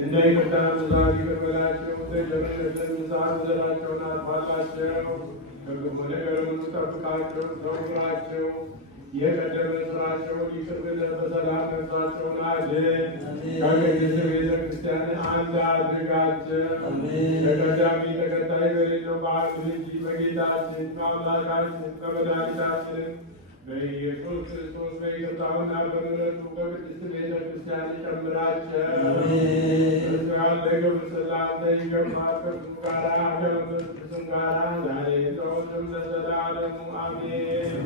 እንደ ይቅርታ ብዛት ይቅር በላቸው፣ እንደ ቸርነትህ ብዛት በደላቸውን አጥፋላቸው፣ ከክፉ ነገር ሁሉ ጠብቃቸው፣ ሰውራቸው። የቀደመ ስራቸውን ይቅር ብለህ በሰላም ነፍሳቸውን አድን። ከቅድስት ቤተ ክርስቲያን አንድ አድርጋቸው። ተቀዳሚ ተከታይ በሌለው በአንድ ልጅ በጌታችን በአምላካችን በመድኃኒታችን በኢየሱስ ክርስቶስ በይቅርታውና በምሕረቱ በቅድስት ቤተ ክርስቲያን ይጨምራቸው። እርሱን ለክብር ስላንተ ይገባል። ከእርሱ ጋራ ከመንፈስ ቅዱስም ጋራ ዛሬ ዘወትርም ለዘላለሙ አሜን።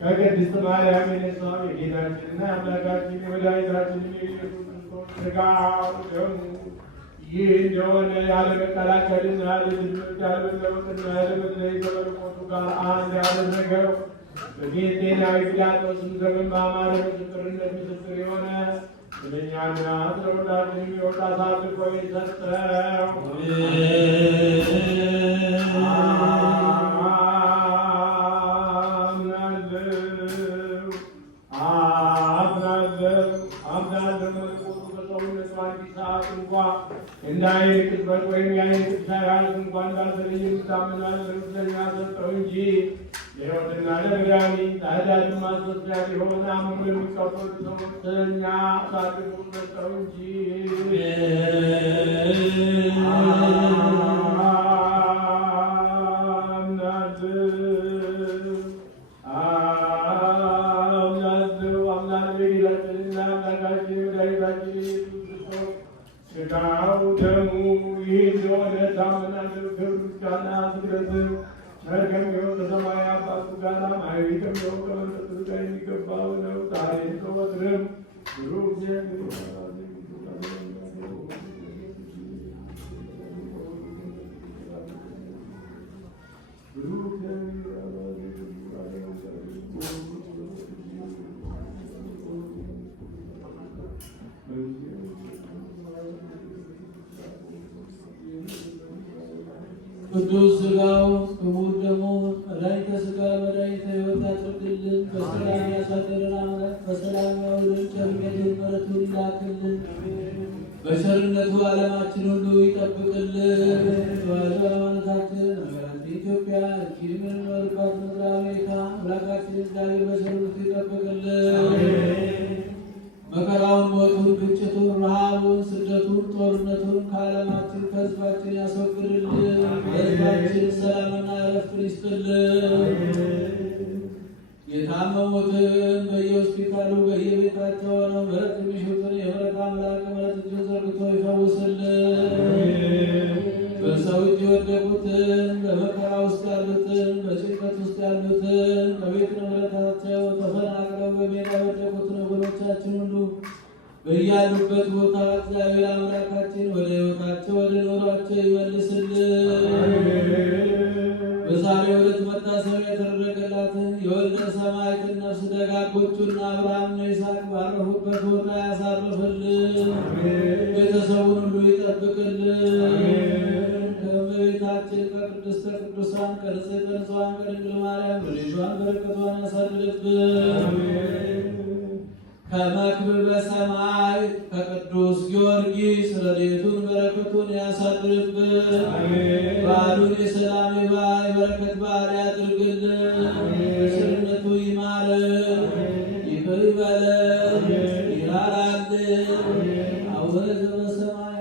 ከቅድስት ማርያም የነሳው የጌታችንና የአምላካችን የመድኃኒታችን የኢየሱስ ክርስቶስ ሥጋው ደሙ ይህ እንደሆነ ያለመቀላቀልና ያለድብርት ያለመለወጥና ያለመለየት ከመለኮቱ ጋር አንድ ያደረገው በጌቴናዊ ጲላጦስም ዘመን በአማረ ምስክርነት ምስክር የሆነ ስለኛና ስለ ሁላችን የሚወጣ አሳልፎ የሰጠው እንዳይቅበት ወይም ያይቅት ሳያንስ እንኳን እንዳልተለየ የምታምናል ለምስለኛ ሰጠው እንጂ ለሕይወትና ለመድኃኒት ለኃጢአትም ማስተስሪያ ሊሆን አምኖ የሚቀበሉ ሰዎች ስለኛ አሳልፎ ሰጠው እንጂ ሥጋው ደሙ ይህ እንደሆነ ታምናለህ። ክብር ምስጋና ስግደት ከሚሆን ከሰማይ አባቱ ጋር ማኅበራዊ ከሚሆን ከመንፈስ ቅዱስ ጋር የሚገባው ነው። ዛሬም ዘወትርም ብሩክ ቅዱስ ሥጋው ክቡር ደሙ መድኃኒተ ሥጋ መድኃኒተ ሕይወት ያድርግልን። በሰላም ያሳደረን አምላክ በሰላም ያውለን። ቸርነቱን ምሕረቱን ይላክልን። በቸርነቱ ዓለማችን ሁሉ ይጠብቅልን። ተዋሕዶ ሃይማኖታችን ሀገራችን ኢትዮጵያ እቺን የምንኖርባት ምድረ አሜሪካ አምላካችን እግዚአብሔር በቸርነቱ ይጠብቅልን። መከራውን፣ ሞቱን፣ ግጭቱን፣ ረሃቡን፣ ስደቱን፣ ጦርነቱን ከዓለማችን ከሕዝባችን ያስወግድልን። ለሕዝባችን ሰላምና ዕረፍትን ይስጥልን። የታመሙትን በየሆስፒታሉ በየቤታቸው ሆነው ምሕረት የሚሹትን የምሕረት አምላክ ምሕረት እጁን ዘርግቶ ይፈውስልን። በሰው እጅ የወደቁትን በመከራ ውስጥ ያሉትን በጭንቀት ውስጥ ያሉትን ከቤት ንብረታቸው ተፈናቅለው በሜዳ የወደቁትን ወገኖቻችን ሁሉ በያሉበት ቦታ እግዚአብሔር አምላካችን ወደ ሕይወታቸው ወደ ኖሯቸው ይመልስልን። በዛሬው ዕለት መታሰቢያ የተደረገላትን የወልደ ሰማዕትን ነፍስ ደጋጎቹና አብርሃምና ይስሐቅ ባረፉበት ቦታ ያሳርፍልን። ቤተሰቡን ሁሉ ይጠብቅልን። ከእመቤታችን ከቅድስተ ቅዱሳን ከንጽሕተ ንጹሐን ከድንግል ማርያም ልጇን በረከቷን ያሳድርብን። ከመክብበ ሰማይ ከቅዱስ ጊዮርጊስ ረድኤቱን በረከቱን ያሳድርብን። በዓሉን የሰላም የበረከት በዓል ያድርግልን። ቸርነቱ ይማረን፣ ይቅር ይበለን፣ ይራራ አቡነ ዘበሰማያት